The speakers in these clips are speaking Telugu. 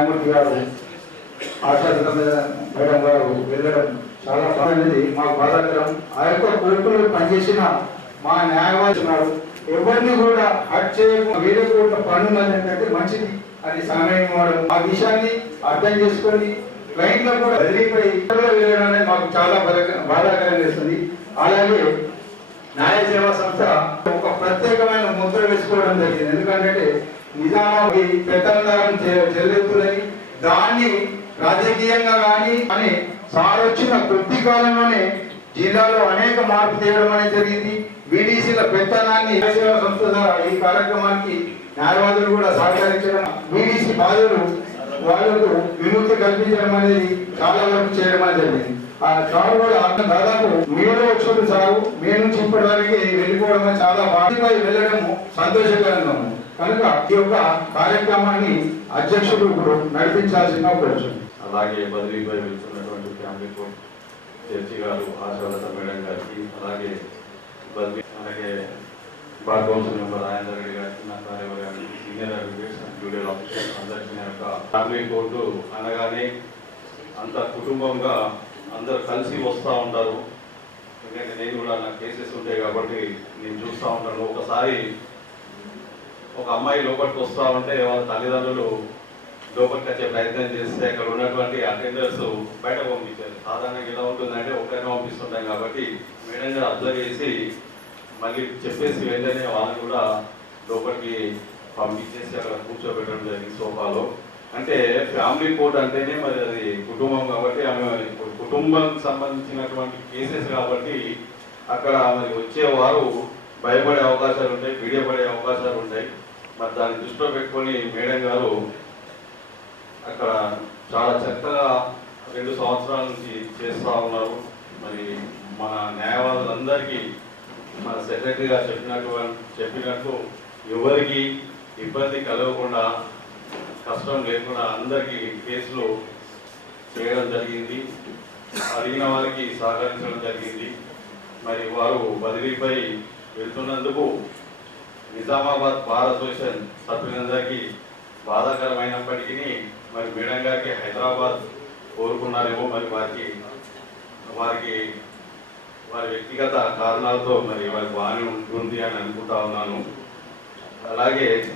న్యాయమూర్తి గారు ఆశాసన మేడం గారు వెళ్ళడం చాలా బాగుంది. మాకు బాధాకరం. ఆ యొక్క కోర్టులో పనిచేసిన మా న్యాయవాది ఉన్నారు ఎవరిని కూడా హట్ చేయకుండా వేరే కోర్టుల పన్నున్నది ఏంటంటే మంచిది అని సమయం ఇవ్వడం ఆ విషయాన్ని అర్థం చేసుకొని క్లైంట్లో కూడా బదిలీపై ఇతరులు వెళ్ళడం అనేది మాకు చాలా బాధాకర- బాధాకరం చేస్తుంది. అలాగే న్యాయ సేవా సంస్థ ఒక ప్రత్యేకమైన ముద్ర వేసుకోవడం జరిగింది. ఎందుకంటే నిజామాబాద్ పెత్తనదారం చెల్లెత్తులని దాన్ని రాజకీయంగా కానీ అని సార్ వచ్చిన కొద్ది కాలంలోనే జిల్లాలో అనేక మార్పు తేవడం అనేది జరిగింది. బీడీసీల పెత్తనాన్ని సంస్థ ద్వారా ఈ కార్యక్రమానికి న్యాయవాదులు కూడా సహకరించడం బీడీసీ బాధలు వాళ్ళకు విముక్తి కల్పించడం అనేది చాలా వరకు చేయడం అనేది జరిగింది. ఆ సార్ కూడా దాదాపు మీలో వచ్చింది సారు మీ నుంచి ఇప్పటి వరకు వెళ్ళిపోవడం చాలా బాధ్యపై వెళ్ళడం సంతోషకరంగా ఉంది. కనుక ఈ యొక్క కార్యక్రమాన్ని అధ్యక్షుడు ఇప్పుడు నడిపించాల్సిన కోరుచున్నాను అలాగే బదిలీపై వెళ్తున్నటువంటి ఫ్యామిలీ కోర్ట్ చర్చి గారు ఆశాలత మేడం గారికి అలాగే బదిలీ అలాగే bar council member Rajender Reddy గారికి నా కార్యవర్గానికి senior advocates and judicial officers అందరికీ నా యొక్క ఫ్యామిలీ కోర్టు అనగానే అంత కుటుంబంగా అందరూ కలిసి వస్తూ ఉంటారు. ఎందుకంటే నేను కూడా నా కేసెస్ ఉంటాయి కాబట్టి నేను చూస్తూ ఉంటాను. ఒకసారి ఒక అమ్మాయి లోపలికి వస్తూ ఉంటే వాళ్ళ తల్లిదండ్రులు లోపలికి వచ్చే ప్రయత్నం చేస్తే అక్కడ ఉన్నటువంటి అటెండర్స్ బయట పంపించారు. సాధారణంగా ఎలా ఉంటుందంటే ఒకరిని పంపిస్తుంటాం కాబట్టి మేడం గారు అబ్జర్వ్ చేసి మళ్ళీ చెప్పేసి వెంటనే వాళ్ళని కూడా లోపలికి పంపించేసి అక్కడ కూర్చోబెట్టడం జరిగింది సోఫాలో. అంటే ఫ్యామిలీ కోర్ట్ అంటేనే మరి అది కుటుంబం కాబట్టి ఆమె ఇప్పుడు కుటుంబం సంబంధించినటువంటి కేసెస్ కాబట్టి అక్కడ మరి వచ్చేవారు భయపడే అవకాశాలు ఉంటాయి పీడియపడే అవకాశాలు ఉంటాయి. మరి దాన్ని దృష్టిలో పెట్టుకొని మేడం గారు అక్కడ చాలా చక్కగా రెండు సంవత్సరాల నుంచి చేస్తూ ఉన్నారు. మరి మన న్యాయవాదులందరికీ మన సెక్రటరీ గారు చెప్పినట్టు చెప్పినట్టు ఎవరికి ఇబ్బంది కలగకుండా కష్టం లేకుండా అందరికీ కేసులు చేయడం జరిగింది. అడిగిన వారికి సహకరించడం జరిగింది. మరి వారు బదిలీపై వెళ్తున్నందుకు నిజామాబాద్ బార్ అసోసియేషన్ సభ్యులందరికీ బాధాకరమైనప్పటికీ మరి మేడం గారికి హైదరాబాద్ కోరుకున్నారేమో మరి వారికి వారికి వారి వ్యక్తిగత కారణాలతో మరి వారికి బాగానే ఉంటుంది అని అనుకుంటా ఉన్నాను. అలాగే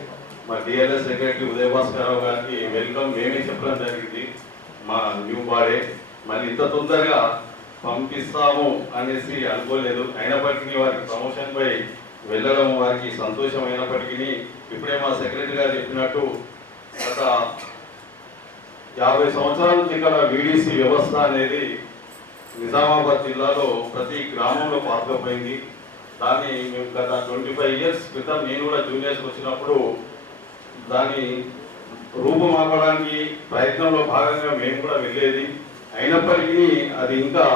మా డిఎల్ఎస్ సెక్రటరీ ఉదయ భాస్కరరావు గారికి వెల్కమ్. మేమే చెప్పడం జరిగింది. మా న్యూ బాడే. మరి ఇంత తొందరగా పంపిస్తాము అనేసి అనుకోలేదు. అయినప్పటికీ వారికి ప్రమోషన్ పై వెళ్ళడం వారికి సంతోషమైనప్పటికీ ఇప్పుడే మా సెక్రటరీ గారు చెప్పినట్టు గత యాభై సంవత్సరాల నుంచి ఇక్కడ వీడీసీ వ్యవస్థ అనేది నిజామాబాద్ జిల్లాలో ప్రతి గ్రామంలో పాల్గొపోయింది దాన్ని మేము గత ట్వంటీ ఫైవ్ ఇయర్స్ క్రితం నేను కూడా జూనియర్స్ వచ్చినప్పుడు దాన్ని రూపుమాపడానికి ప్రయత్నంలో భాగంగా మేము కూడా వెళ్ళేది. అయినప్పటికీ అది ఇంకా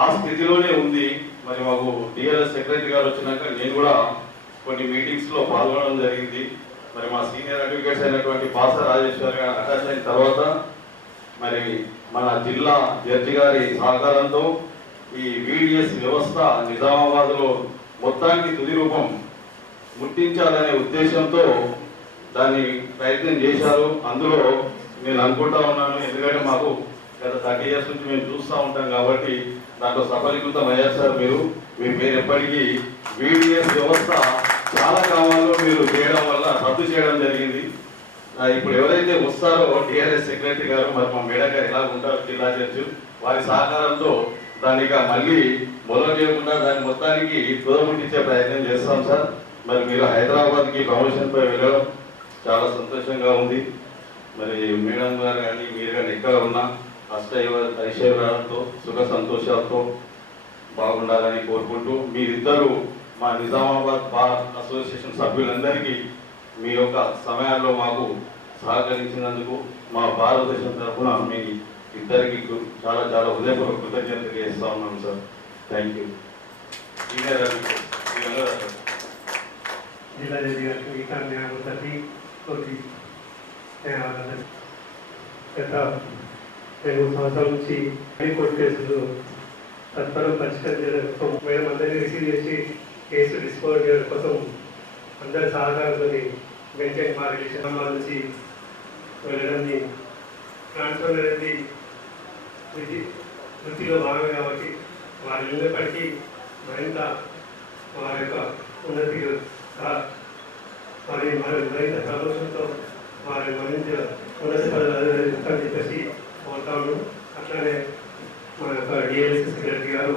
ఆ స్థితిలోనే ఉంది. మరి మాకు డిఎల్ఎస్ సెక్రటరీ గారు వచ్చినాక నేను కూడా కొన్ని మీటింగ్స్లో పాల్గొనడం జరిగింది. మరి మా సీనియర్ అడ్వకేట్స్ అయినటువంటి పాస రాజేశ్వర్ గారు అటాచ్ అయిన తర్వాత మరి మన జిల్లా జడ్జి గారి సహకారంతో ఈ వీడిఎస్ వ్యవస్థ నిజామాబాద్లో మొత్తానికి తుది రూపం ముట్టించాలనే ఉద్దేశంతో దాన్ని ప్రయత్నం చేశారు. అందులో నేను అనుకుంటా ఉన్నాను ఎందుకంటే మాకు గత థర్టీ ఇయర్స్ నుంచి మేము చూస్తూ ఉంటాం కాబట్టి దాంట్లో సఫలీకృతం అయ్యారు సార్ మీరు. మీ ఎప్పటికీ వీడిఎస్ వ్యవస్థ చాలా కాలంలో మీరు చేయడం వల్ల రద్దు చేయడం జరిగింది. ఇప్పుడు ఎవరైతే వస్తారో టీఆర్ఎస్ సెక్రటరీ గారు మరి మా మేడ గారు ఎలా ఉంటారు జిల్లా జడ్జి వారి సహకారంతో దాన్ని ఇక మళ్ళీ మొదలు చేయకుండా దాన్ని మొత్తానికి తుదముట్టించే ప్రయత్నం చేస్తాం సార్. మరి మీరు హైదరాబాద్కి ప్రమోషన్పై వెళ్ళడం చాలా సంతోషంగా ఉంది. మరి మేడం గారు కానీ మీరు కానీ ఎక్కడ ఉన్నా అష్టైవ ఐశ్వర్యాలతో సుఖ సంతోషాలతో బాగుండాలని కోరుకుంటూ మీరిద్దరూ మా నిజామాబాద్ బార్ అసోసియేషన్ సభ్యులందరికీ మీ యొక్క సమయాల్లో మాకు సహకరించినందుకు మా భారతదేశం తరఫున మీ ఇద్దరికి చాలా చాలా హృదయపూర్వక కృతజ్ఞతలు తెలియజేస్తా ఉన్నాం సార్. థ్యాంక్ యూ సీనియర్ గత రెండు సంవత్సరాల నుంచి హైకోర్టు కేసులు తత్పరం పరిష్కరించడం కోసం మేడం అందరినీ రిసీవ్ చేసి కేసు డిస్కవర్ చేయడం కోసం అందరి సహకారంతో వెంకయ్య మా రిలేషన్ నుంచి వెళ్ళడంని ట్రాన్స్ఫర్ అనేది వృత్తి వృత్తిలో భాగం కాబట్టి వారి ఉన్నప్పటికీ మరింత వారి యొక్క ఉన్నతి వారి మరి మరింత ప్రమోషన్తో వారి మరింత ఉన్నత పదవి చెప్పేసి కోరుతాను అట్లానే మన యొక్క డిఎల్ఎస్ సెక్రటరీ గారు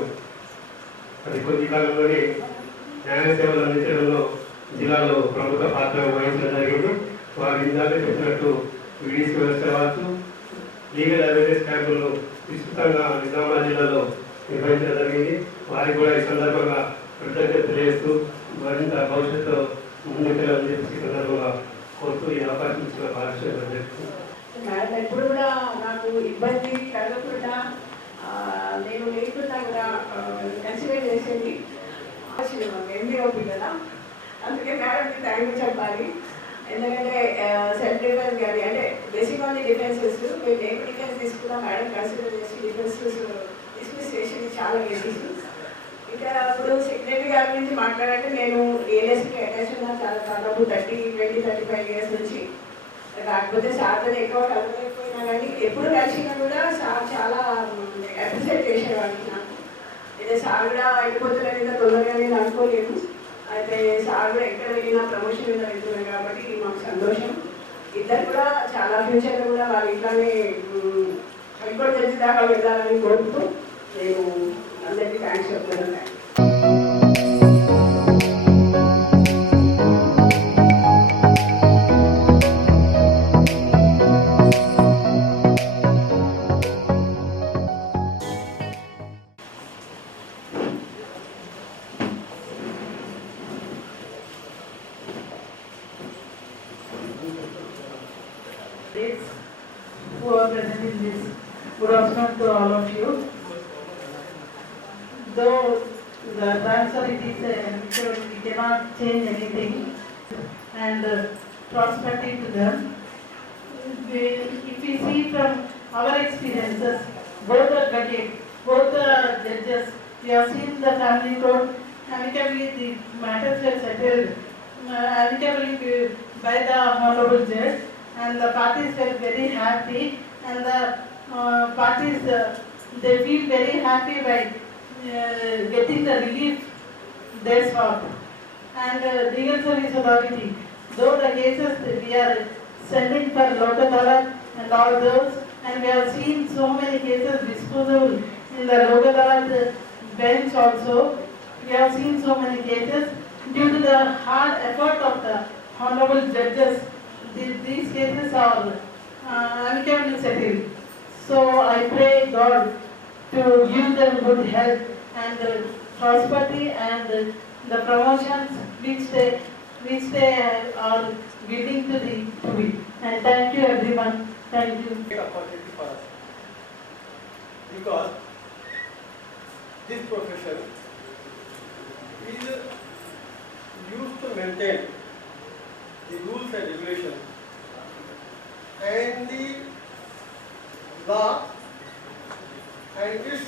అది కొద్ది కాలంలోనే న్యాయ సేవలు అందించడంలో జిల్లాలో ప్రముఖ పాత్ర వహించడం జరిగింది. వారు ఇందాక చెప్పినట్టు విడిసి వ్యవస్థ కావచ్చు లీగల్ అవేర్నెస్ క్యాంపులు విస్తృతంగా నిజామాబాద్ జిల్లాలో నిర్వహించడం జరిగింది. వారికి కూడా ఈ సందర్భంగా కృతజ్ఞత తెలియజేస్తూ మరింత భవిష్యత్తులో ముందుకెళ్ళాలని చెప్పి సందర్భంగా కోరుతూ ఈ అవకాశం ఇచ్చిన భారత మేడం ఎప్పుడు కూడా నాకు ఇబ్బంది కలగకుండా నేను లేకుండా కూడా కన్సిడర్ చేసేది అవుతుంది కదా. అందుకే మేడంకి థ్యాంక్ యూ చెప్పాలి. ఎందుకంటే సెల్ఫ్ డిఫెన్స్ కానీ అంటే బేసిక్ ఓన్లీ డిఫెన్సెస్ మేము ఏం డిఫెన్స్ తీసుకున్నా మేడం కన్సిడర్ చేసి డిఫెన్సెస్ డిస్మిస్ చేసేది చాలా వేసేసి ఇక్కడ ఇప్పుడు సెక్రటరీ గారి గురించి మాట్లాడంటే నేను రియలిస్టిక్ అటాచ్ ఉన్నా చాలా దాదాపు thirty twenty thirty five years నుంచి కాకపోతే సార్తో ఎక్కువ కలవలేకపోయినా కానీ ఎప్పుడు కలిసినా కూడా సార్ చాలా అప్రిషియేట్ చేసేవాడిని నాకు. అయితే సార్ కూడా వెళ్ళిపోతున్నారు ఇంత తొందరగా నేను అనుకోలేదు. అయితే సార్ కూడా ఎక్కడ వెళ్ళినా ప్రమోషన్ మీద వెళ్తున్నారు కాబట్టి మాకు సంతోషం. ఇద్దరు కూడా చాలా ఫ్యూచర్లో కూడా వాళ్ళ ఇట్లానే హైకోర్టు జడ్జి దాకా వెళ్ళాలని కోరుతూ నేను అందరికీ థ్యాంక్స్ చెప్తున్నాను. Colleagues who are present in this. Good afternoon to all of you. Though the transfer it is a, we cannot change anything and uh, prosperity to them. If we see from our experiences, both the gadget, both the judges, we have seen the family court, amicably the matters were settled uh, amicably by the honorable judge and the parties were very happy and the uh, parties, uh, they feel very happy by uh, getting the relief they sought. And uh, legal service authority, though the cases we are sending for Lok Adalat and all those, and we have seen so many cases disposable in the Lok Adalat bench also, we have seen so many cases due to the hard effort of the honorable judges, these cases are uh, amicably settled. So I pray God to give them good health and uh, prosperity and uh, the promotions which they, which they are willing to the, to be. And thank you everyone, thank you. opportunity for us. Because this profession is used to maintain the rules and regulations and the law and its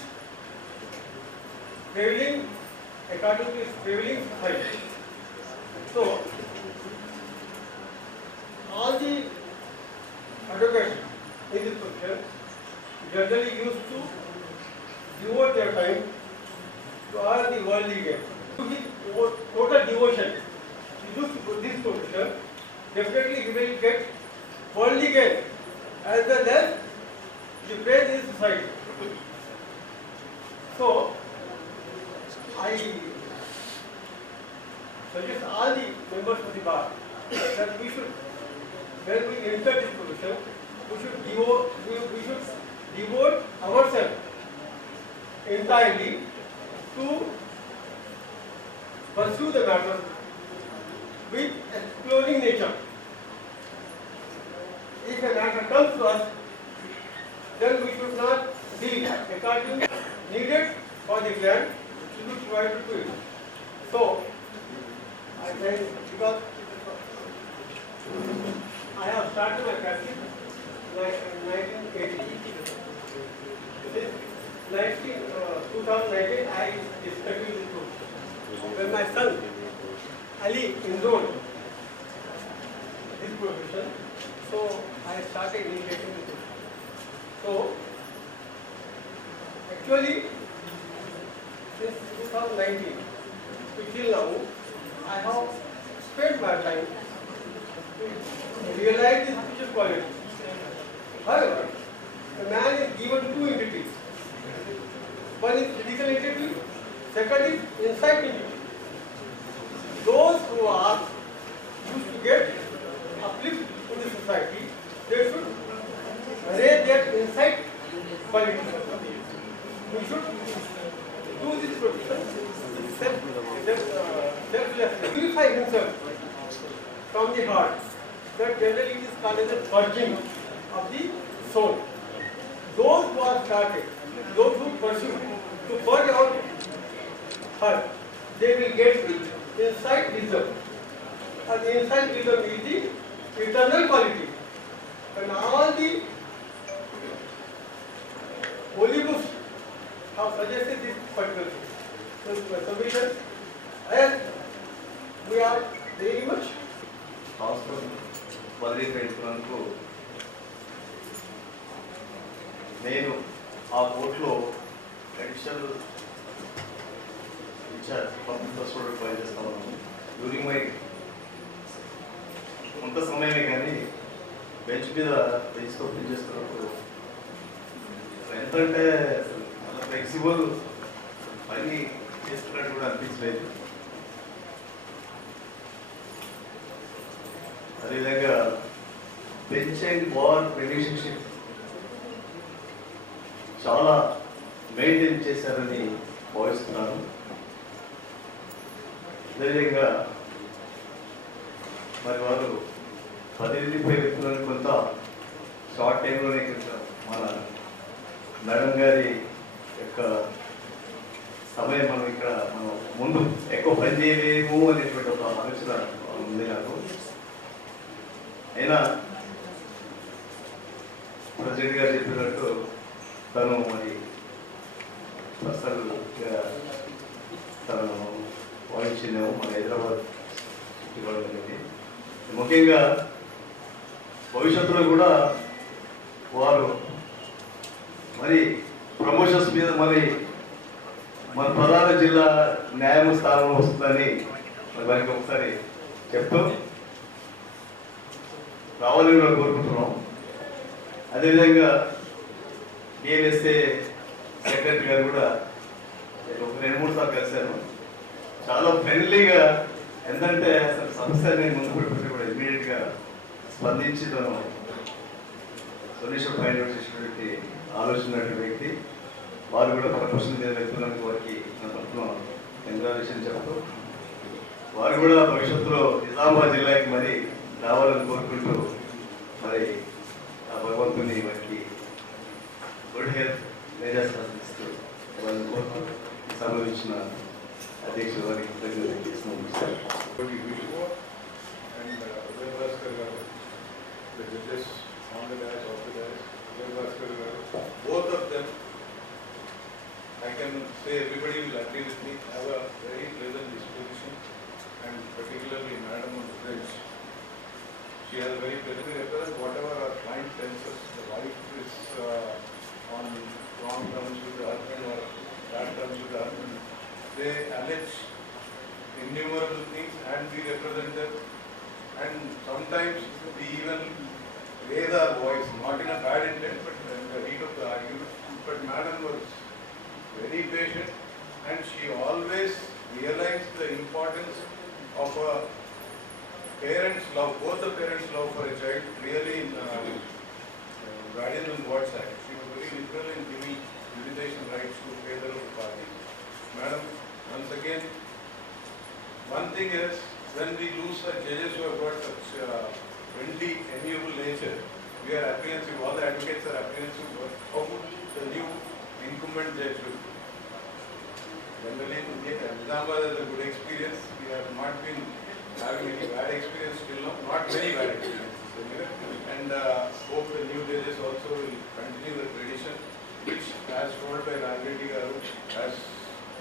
prevailing according to its prevailing society. So, all the advocates in this profession generally used to devote their time to all the worldly the total devotion to this this profession, definitely you will get worldly gain as well as the praise in society. So, I suggest all the members of the bar that we should when we enter this profession, we should devote, we, we should devote ourselves entirely to pursue the matter with exploring nature. If a matter comes to us, then we should not deal according needed for the land, we should try to do it. So, I say, because I have started my practice in 1980. Since 19, uh, 2019, I studied in When my son Ali enrolled this profession, so I started initiating with it. So, actually, since 2019 to till now, I have spent my time to realize this future quality. However, a man is given two entities. One is physical entity, second is insight entity. the holy books have suggested this particular thing. So, my submission, and we are very much సంవత్సరం బదిలీ పెట్టుకున్నందుకు నేను ఆ కోర్టులో అడిషనల్ ఇన్ఛార్జ్ పబ్లిక్ ట్రస్ట్ పనిచేస్తా ఉన్నాను డ్యూరింగ్ మై కొంత సమయమే కానీ బెంచ్ మీద బెంచ్తో పనిచేస్తున్నప్పుడు ఎంతంటే చాలా ఫ్లెక్సిబుల్ పని చేస్తున్నట్టు కూడా అనిపించలేదు. అదేవిధంగా బెంచ్ అండ్ బార్ రిలేషన్షిప్ చాలా మెయింటైన్ చేశారని భావిస్తున్నాను అదేవిధంగా మరి వారు పదిహేనుపై వ్యక్తులను కొంత షార్ట్ టైంలోనే కొంచెం మన మేడం గారి యొక్క సమయం మనం ఇక్కడ మనం ముందు ఎక్కువ పని చేయలేము అనేటువంటి ఒక ఆలోచన ఉంది నాకు. అయినా ప్రెసిడెంట్ గారు చెప్పినట్టు తను మరి పర్సనల్గా తను వాయించిందేమో మన హైదరాబాద్ ముఖ్యంగా భవిష్యత్తులో కూడా వారు మరి ప్రమోషన్స్ మీద మరి మన ప్రధాన జిల్లా న్యాయం స్థానంలో వస్తుందని మరి వారికి ఒకసారి చెప్తూ రావాలని కూడా కోరుకుంటున్నాం. అదేవిధంగా డిఎన్ఎస్ఏ సెక్రటరీ గారు కూడా నేను ఒక రెండు మూడు సార్లు కలిశాను. చాలా ఫ్రెండ్లీగా ఎంతంటే అసలు సమస్య నేను ముందు పెట్టుకుంటే కూడా ఇమీడియట్గా స్పందించి తను సొల్యూషన్ ఫైండ్ అవుట్ చేసినటువంటి ఆలోచన వ్యక్తి వారు కూడా ప్రమోషన్ మీద వారికి నా తరఫున కంగ్రాచులేషన్ చెప్తూ వారు కూడా భవిష్యత్తులో నిజామాబాద్ జిల్లాకి మరి రావాలని కోరుకుంటూ మరి ఆ భగవంతుని వారికి గుడ్ హెల్త్ మేజర్స్ అందిస్తూ వాళ్ళని కోరుతూ సంభవించిన సభలో వారికి అధ్యక్షుడు వారికి కృతజ్ఞతలు really in uh, Guardian and Watch Act. She was very liberal in giving visitation rights to either of the parties. Madam, once again, one thing is, when we lose such judges who have got such uh, friendly, amiable nature, we are apprehensive, all the advocates are apprehensive, but how would the new incumbent judge will? Generally, Nizamabad has a good experience, we have not been having any bad experience till now, not very bad experience. And uh, hope the new judges also will continue the tradition, which as told by Rangreddy Garu, has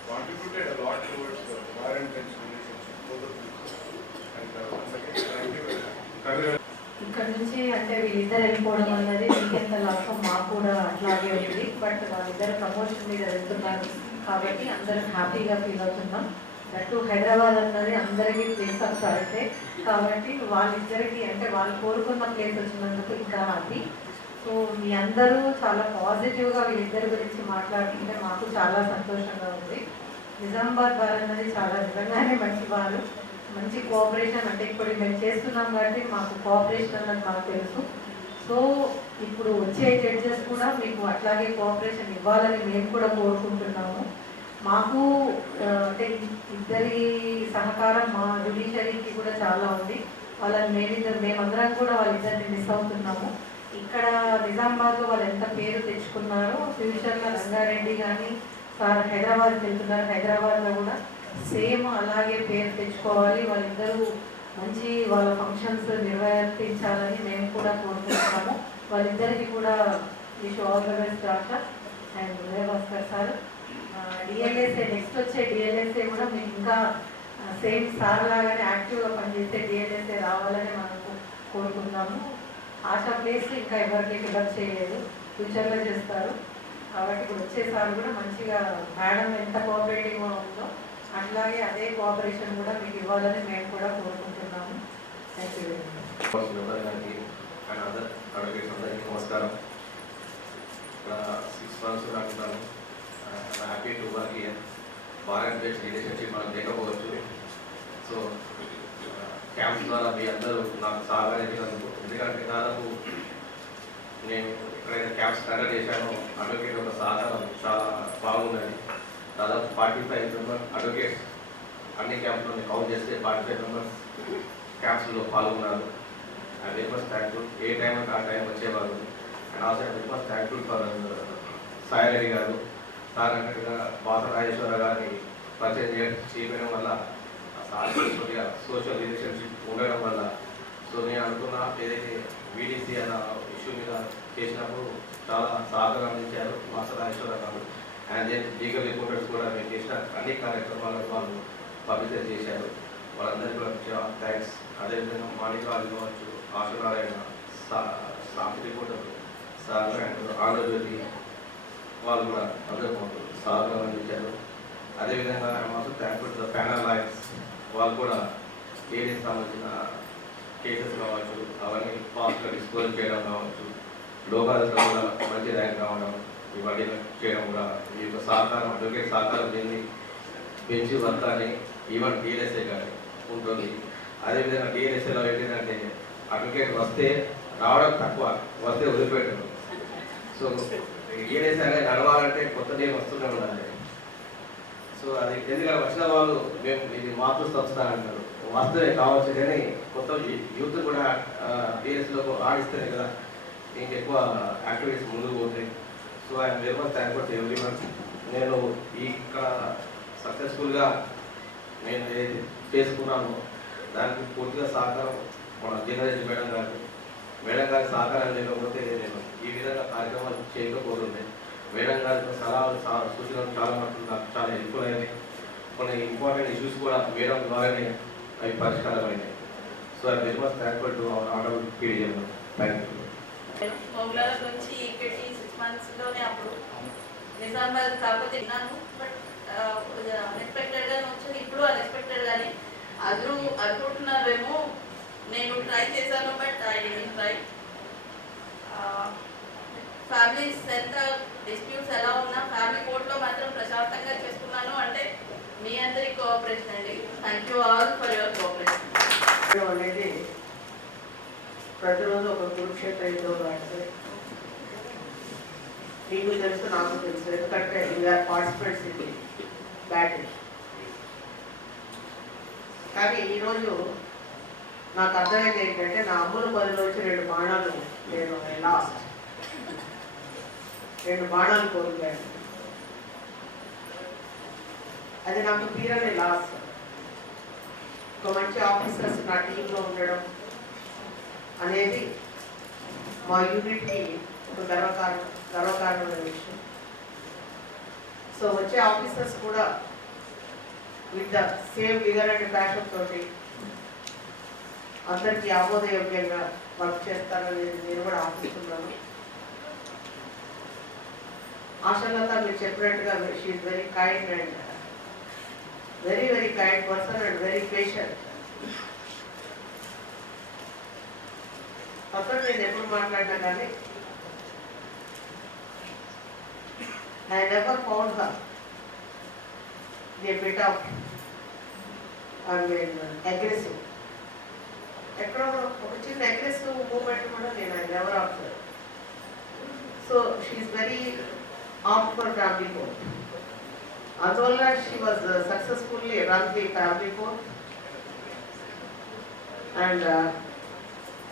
contributed a lot towards the parent and relationship, both of you. And uh, once again, thank you very much. Congratulations. నుంచి అంటే వీళ్ళిద్దరు వెళ్ళిపోవడం అన్నది మీకెంత లాభం మాకు కూడా అట్లాగే ఉంది బట్ వాళ్ళిద్దరు ప్రమోషన్ మీద వెళ్తున్నారు కాబట్టి అందరం హ్యాపీగా ఫీల్ అవుతున్నాం అటు హైదరాబాద్ అన్నది అందరికీ ప్లేస్ ఆఫ్ చాయిసే కాబట్టి వాళ్ళిద్దరికి అంటే వాళ్ళు కోరుకున్న ప్లేస్ వచ్చినందుకు ఇంకా హ్యాపీ సో మీ అందరూ చాలా పాజిటివ్గా వీళ్ళిద్దరి గురించి మాట్లాడుతుంటే మాకు చాలా సంతోషంగా ఉంది. నిజామాబాద్ వారు అన్నది చాలా నిజంగానే మంచి వారు. మంచి కోఆపరేషన్ అంటే ఇప్పుడు మేము చేస్తున్నాం కాబట్టి మాకు కోఆపరేషన్ అన్నది మాకు తెలుసు. సో ఇప్పుడు వచ్చే జడ్జెస్ కూడా మీకు అట్లాగే కోఆపరేషన్ ఇవ్వాలని మేము కూడా కోరుకుంటున్నాము. మాకు అంటే ఇద్దరి సహకారం మా జ్యుడిషియరీకి కూడా చాలా ఉంది. వాళ్ళని మేమిద్దరు మేమందరం కూడా వాళ్ళిద్దరిని మిస్ అవుతున్నాము. ఇక్కడ నిజామాబాద్లో వాళ్ళు ఎంత పేరు తెచ్చుకున్నారో ఫ్యూచర్లో రంగారెడ్డి కానీ సార్ హైదరాబాద్కి వెళ్తున్నారు హైదరాబాద్లో కూడా సేమ్ అలాగే పేరు తెచ్చుకోవాలి. వాళ్ళిద్దరూ మంచి వాళ్ళ ఫంక్షన్స్ నిర్వర్తించాలని మేము కూడా కోరుకుంటున్నాము. వాళ్ళిద్దరికీ కూడా wish all the best doctor and Uday Bhaskar sir. DLSA next వచ్చే డిఎల్ఎస్ఏ కూడా మేము ఇంకా సేమ్ సార్ లాగానే యాక్టివ్గా పనిచేసే డిఎల్ఎస్ఏ రావాలని మనకు కోరుకుంటున్నాము. ఆశా ప్లేస్ ఇంకా ఎవరికి ఫిలప్ చేయలేదు. ఫ్యూచర్లో చేస్తారు. కాబట్టి ఇప్పుడు కూడా మంచిగా మేడం ఎంత కోఆపరేటివ్గా ఉందో అట్లాగే అదే కోఆపరేషన్ కూడా మీకు ఇవ్వాలని మేము కూడా కోరుకుంటున్నాము. థ్యాంక్ యూ వెరీ మచ్ నమస్కారం ఇక్కడ సిక్స్ మంత్స్ అంటున్నాను హ్యాపీ టు వర్క్ ఇయర్ భారత్ బెస్ట్ రిలేషన్షిప్ మనం లేకపోవచ్చు. సో క్యాంప్ uh, ద్వారా మీ అందరూ నాకు సహకరించినందుకు ఎందుకంటే దాదాపు నేను ఎక్కడైతే క్యాంప్స్ కండక్ట్ చేశానో అడ్వకేట్ ఒక సహకారం చాలా బాగున్నది దాదాపు ఫార్టీ ఫైవ్ మెంబర్స్ అడ్వకేట్స్ అన్ని క్యాంప్లో కౌంట్ చేస్తే ఫార్టీ ఫైవ్ మెంబర్స్ క్యాంప్స్లో పాల్గొన్నారు. I very much thankful a time అంటే ఆ టైం వచ్చేవారు and also I very much thankful for Sai Reddy garu. Sir అన్నట్టుగా రాజేశ్వర గారిని పరిచయం చేయడం చేయడం వల్ల సోనియా సోషల్ రిలేషన్షిప్ ఉండడం వల్ల సో నేను అనుకున్న ఏదైతే వీడీసీ అన్న ఇష్యూ మీద చేసినప్పుడు చాలా సహకారం అందించారు బాస రాజేశ్వర గారు. అండ్ దెన్ లీగల్ రిపోర్టర్స్ కూడా మేము చేసిన అన్ని కార్యక్రమాలకు వాళ్ళు పబ్లిసైజ్ చేశారు. వాళ్ళందరికీ కూడా థ్యాంక్స్ అదేవిధంగా మాణికాలు కావచ్చు Ashanarayana soft reporter sir and Andhra Jyothi వాళ్ళు కూడా అదే మాకు సాధారణంగా అందించారు అదేవిధంగా మాత్రం also thankful the panel lawyers వాళ్ళు కూడా లేడీస్ సంబంధించిన కేసెస్ కావచ్చు అవన్నీ ఫాస్ట్గా డిస్పోజ్ చేయడం కావచ్చు లోకాలలో కూడా మంచి ర్యాంక్ రావడం ఇవన్నీ చేయడం కూడా ఈ యొక్క సహకారం అడ్వకేట్ సహకారం దీన్ని పెంచి వర్తాన్ని ఈవెన్ డిఎల్ఎస్ఏ కానీ ఉంటుంది. అదేవిధంగా డిఎల్ఎస్ఏలో ఏంటంటే అడ్వకేట్ వస్తే రావడం తక్కువ వస్తే వదిలిపెట్టడం సో డిఎల్ఎస్ఏ సరే నడవాలంటే కొత్త నేను వస్తూనే ఉండాలి. సో అది ఎందుకంటే వచ్చిన వాళ్ళు మేము ఇది మాతృ సంస్థ అంటారు. వాస్తవే కావచ్చు కానీ కొత్త యూత్ కూడా డిఎస్లో ఆడిస్తేనే కదా ఇంకెక్కువ యాక్టివిటీస్ ముందుకు పోతాయి so I'm very much thankful to everyone నేను ఇక్కడ సక్సెస్ఫుల్గా నేను ఏదైతే చేసుకున్నానో దానికి పూర్తిగా సహకారం మన జనరేషన్ మేడం గారు మేడం గారి సహకారం లేకపోతే నేను ఈ విధంగా కార్యక్రమాలు చేయకపోతుండే మేడం గారి సలహాలు సూచనలు చాలా మటుకు నాకు చాలా హెల్ప్ఫుల్ అయినాయి. కొన్ని ఇంపార్టెంట్ ఇష్యూస్ కూడా మేడం ద్వారానే అవి పరిష్కారమైనాయి. So I very much thankful to our order PDM thank you. Mogalala నుంచి ఇక్కడికి సిక్స్ మంత్స్లోనే అప్పుడు నిజామాబాద్ కాకపోతే విన్నాను బట్ అన్ఎక్స్పెక్టెడ్గా వచ్చి ఇప్పుడు అన్ఎక్స్పెక్టెడ్గానే అందరూ అనుకుంటున్నారేమో నేను ట్రై చేశాను but I didn't try families ఎంత డిస్ప్యూట్స్ ఎలా ఉన్నా ఫ్యామిలీ కోర్టులో మాత్రం ప్రశాంతంగా చేసుకున్నాను అంటే మీ అందరి కోఆపరేషన్ అండి. Thank you all for your cooperation అనేది ప్రతిరోజు ఒక కురుక్షేత్ర యుద్ధం లాంటిది మీకు తెలుసు నాకు తెలుసు. ఎందుకంటే యూఆర్ పార్టిసిపేట్స్ ఇది బ్యాటిల్ కానీ ఈరోజు నాకు అర్థమైంది ఏంటంటే నా అమ్ముల పదిలోంచి రెండు బాణాలు నేను లాస్ట్ రెండు బాణాలు కోల్పోయాను. అది నాకు తీరని లాస్ ఒక మంచి ఆఫీసర్స్ నా టీంలో ఉండడం అనేది మా యూనిట్కి ఒక గర్వకారణం గర్వకారణమైన విషయం. సో వచ్చే ఆఫీసర్స్ కూడా with the same vigour and passion తోటి అందరికీ ఆమోదయోగ్యంగా వర్క్ చేస్తారనేది నేను కూడా ఆశిస్తున్నాను. ఆశలత మీరు చెప్పినట్టుగా she very kind and very very kind person and very patient అతను నేను ఎప్పుడు మాట్లాడినా కానీ I never found her a bit of I mean aggressive ఎక్కడో ఒక చిన్న అగ్రెసివ్ మూమెంట్ కూడా నేను I never observe so she very of for family court అందువల్ల she was successfully run the family court and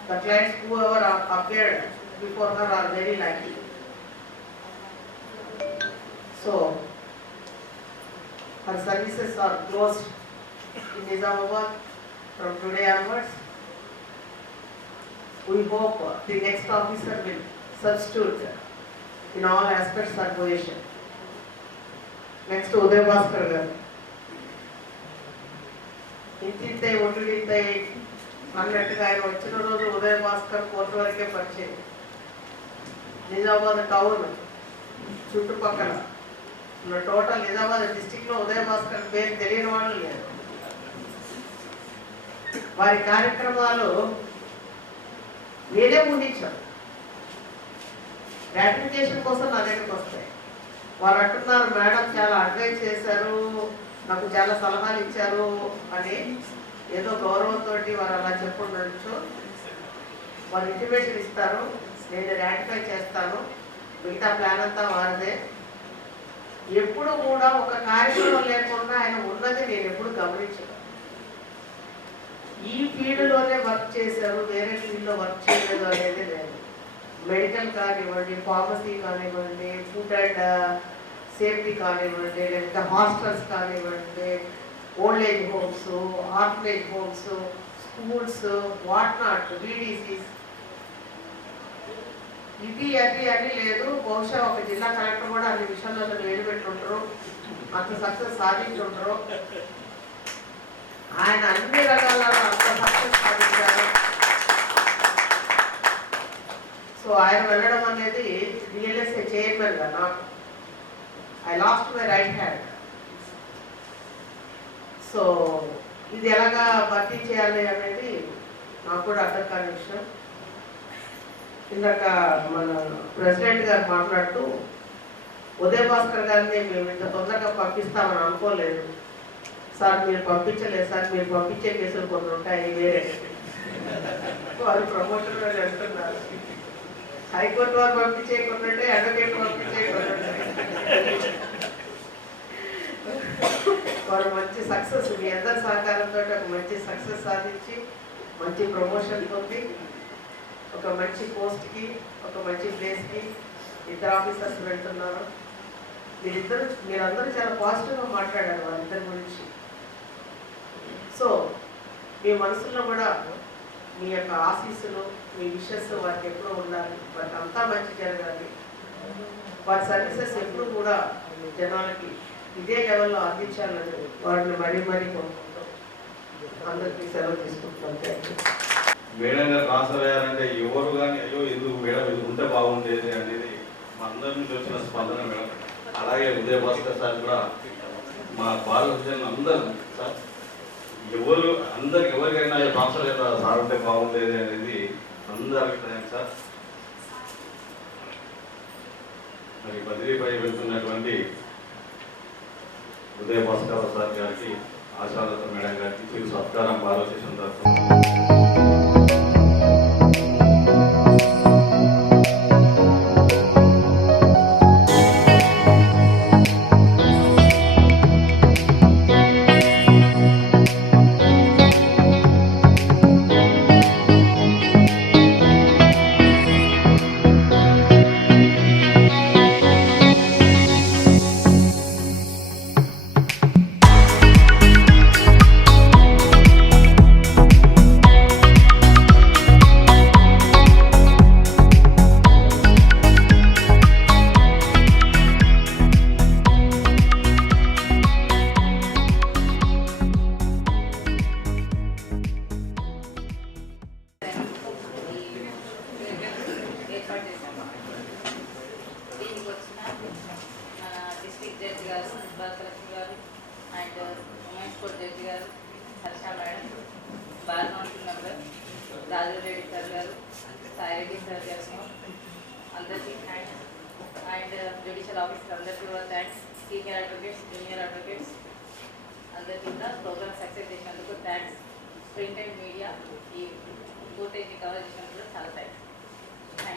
the clients whoever are appeared before her are very lucky. So, her services are closed in Nizamabad from today onwards. We hope the next officer will substitute in all aspects her position. Next, Uday Bhaskar garu. ఇంతింతే ఒడ్డుడింతే అన్నట్టుగా ఆయన వచ్చిన రోజు ఉదయ భాస్కర్ కోర్టు వరకే పరిచయం నిజామాబాద్ టౌన్ చుట్టుపక్కల ఉన్న టోటల్ నిజామాబాద్ డిస్టిక్లో ఉదయ భాస్కర్ పేరు తెలియని వాళ్ళు లేరు వారి కార్యక్రమాలు నేనే ఊహించాను రాటిఫికేషన్ కోసం నా దగ్గరికి వస్తాయి. వాళ్ళు అంటున్నారు మేడం చాలా అడ్వైజ్ చేశారు నాకు చాలా సలహాలు ఇచ్చారు అని ఏదో గౌరవంతో వారు అలా చెప్పుండొచ్చు. వారు ఇంటిమేషన్ ఇస్తారు నేను రాటిఫై చేస్తాను మిగతా ప్లాన్ అంతా వారిదే. ఎప్పుడు కూడా ఒక కార్యక్రమం లేకుండా ఆయన ఉన్నది నేను ఎప్పుడు గమనించను. ఈ ఫీల్డ్లోనే వర్క్ చేశారు వేరే ఫీల్డ్లో వర్క్ చేయలేదు అనేది లేదు. మెడికల్ కానివ్వండి ఫార్మసీ కానివ్వండి ఫుడ్ అండ్ సేఫ్టీ కానివ్వండి లేకపోతే హాస్టల్స్ కానివ్వండి old age homes orphanage homes schools what not BDCs. ఇది అది అని లేదు. బహుశా ఒక జిల్లా కలెక్టర్ కూడా అన్ని విషయాలలో నిలబెట్టుంటారు అంత సక్సెస్ సాధించుంటారు. ఆయన అన్ని రకాల సో ఆయన వెళ్ళడం అనేది డిఎల్ఎస్ఏ చైర్మన్గా నాకు I lost my right hand. So ఇది ఎలాగా భర్తీ చేయాలి అనేది నాకు కూడా అర్థం కాని విషయం. ఇందాక మన ప్రెసిడెంట్ గారు మాట్లాడుతూ ఉదయ భాస్కర్ గారిని మేము ఇంత తొందరగా పంపిస్తామని అనుకోలేదు. సార్ మీరు పంపించలేదు సార్ మీరు పంపించే కేసులు కొన్ని ఉంటాయి వేరే. వారు ప్రమోషన్ గారు అంటున్నారు. హైకోర్టు వారు పంపించేయకుండా అడ్వకేట్ పంపించేయకుండా వారు మంచి సక్సెస్ మీ అందరి సహకారంతో ఒక మంచి సక్సెస్ సాధించి మంచి ప్రమోషన్ పొంది ఒక మంచి పోస్ట్కి ఒక మంచి ప్లేస్కి ఇద్దరు ఆఫీసర్స్ వెళ్తున్నారు. మీరిద్దరు మీరందరూ చాలా పాజిటివ్గా మాట్లాడారు వారిద్దరి గురించి. సో మీ మనసులో కూడా మీ యొక్క ఆశీస్సులు మీ విషెస్ వారికి ఎప్పుడూ ఉండాలి. వారికి అంతా మంచి జరగాలి. వారి సర్వీసెస్ ఎప్పుడు కూడా జనాలకి ఇదే లెవెల్లో అందించాలని వారిని మరీ మరీ కోరుకుంటాం అందరికీ సెలవు తీసుకుంటున్నాం. Thank you madam garu transfer అయ్యారంటే ఎవరు కానీ అయ్యో ఎందుకు మేడం ఇది ఉంటే బాగుండేది అనేది మా అందరి నుంచి వచ్చిన స్పందన మేడం. అలాగే ఉదయ భాస్కర్ సార్ కూడా మా బాలకృష్ణ అందరూ సార్. ఎవరు అందరికి ఎవరికైనా ట్రాన్స్ఫర్ ఎలా సాగుంటే ఉంటే బాగుండేది అనేది అందరి అభిప్రాయం సార్. మరి బదిలీపై వెళ్తున్నటువంటి ఉదయ భాస్కర్ సార్ గారికి ఆశాలత మేడం గారికి చిరు సత్కారం భారతదేశం